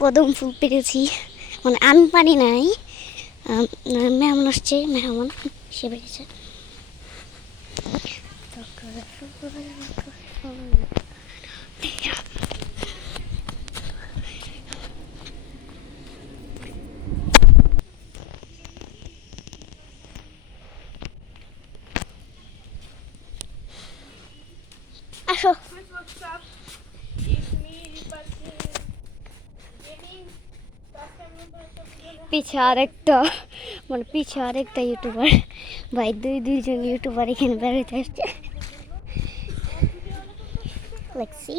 কদম ফুল পেরেছি, মানে আমি পারি নাই, মেহমান আসছে, মেহমান সে পেরেছে। আসো, পিছে আরেকটা, মানে পিছে আরেকটা ইউটিউবার ভাই, দুইজন ইউটিউবার এখানে বেরোতে আসছে। Let's see.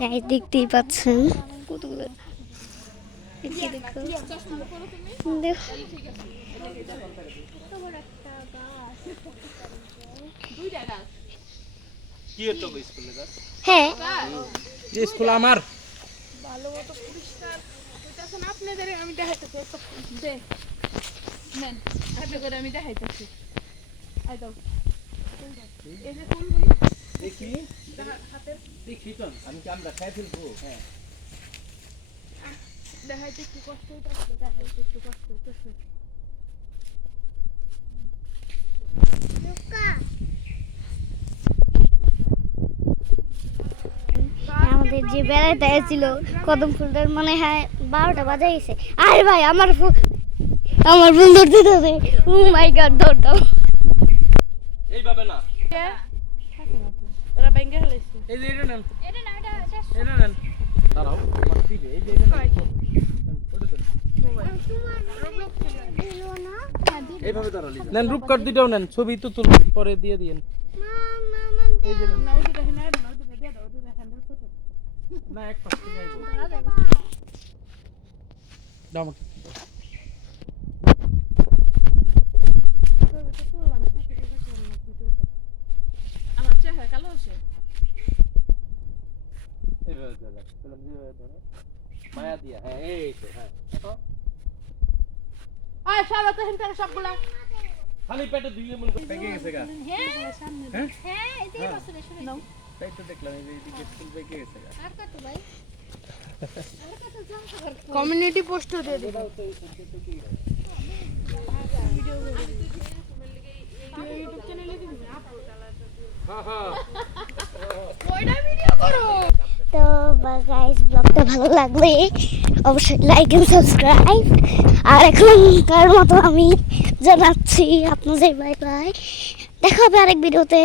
গাইস দেখতেই পাচ্ছেন কতগুলো, দেখো দেখো। হ্যাঁ, স্কুল আমার ভালো মতো পরিষ্কার হইতাছে না আপনাদের, আমি দেখাইতেছি একটা দে নেন হাতে করে আমি দেখাইতেছি। আই দাও এই যে ফুলগুলো দেখি হাতে দেখি তো আমি কি আমরা খাই ফেলবো। হ্যাঁ দেখাইতে একটু কষ্ট হইতাছে, দেখাইতে একটু কষ্ট হইতাছে। আমাদের যে বেড়াইতে এসেছিল কদম ফুলটার মনে হয় 12টা বাজে গেছে। আরে ভাই আমার ফুল ধরতে ধরে, ও মাই গড, ধরতাম এইভাবে না, ওরা ব্যাংকে হলাইছে এই যে এটা নেন, এটা নেন, দাঁড়াও আমার দিবে, এই যে এটা নেন, ওটা দেন, এইভাবে দাঁড়ালি নেন, রূপ কার্ড দিটাও নেন, ছবি তো তুল পরে দিয়ে দিয়েন। এই যে নেন, না ওটা দেখেন না, ওটা দিয়ে দাও, ওটা হ্যান্ডেল ছোট না এক পাশ থেকে আইবো, দাও আমাকে। আমার চেহারা কালো আছে। এইভাবে ধরে রাখ, তাহলে যেভাবে ধরে মায়া দিয়া, হ্যাঁ এই তো, হ্যাঁ দেখো আয় সারা তো হেনতে সবগুলা খালি পেটে দুইলে মন করে পেকে গেছে গা। হ্যাঁ হ্যাঁ এটাই বসে শুনে নাও। তাই তো দেখলাম এই যে এদিকে ফুল পেকে গেছে গা। আর কত ভাই, কমিউনিটি পোস্ট দিয়ে দিই। হ্যাঁ হ্যাঁ তো গাইস ব্লগটা ভালো লাগলে অবশ্যই লাইক এন্ড সাবস্ক্রাইব। আর এখনকার মতো আমি জানাচ্ছি আপনাদের বাই বাই, দেখা হবে আরেক ভিডিওতে।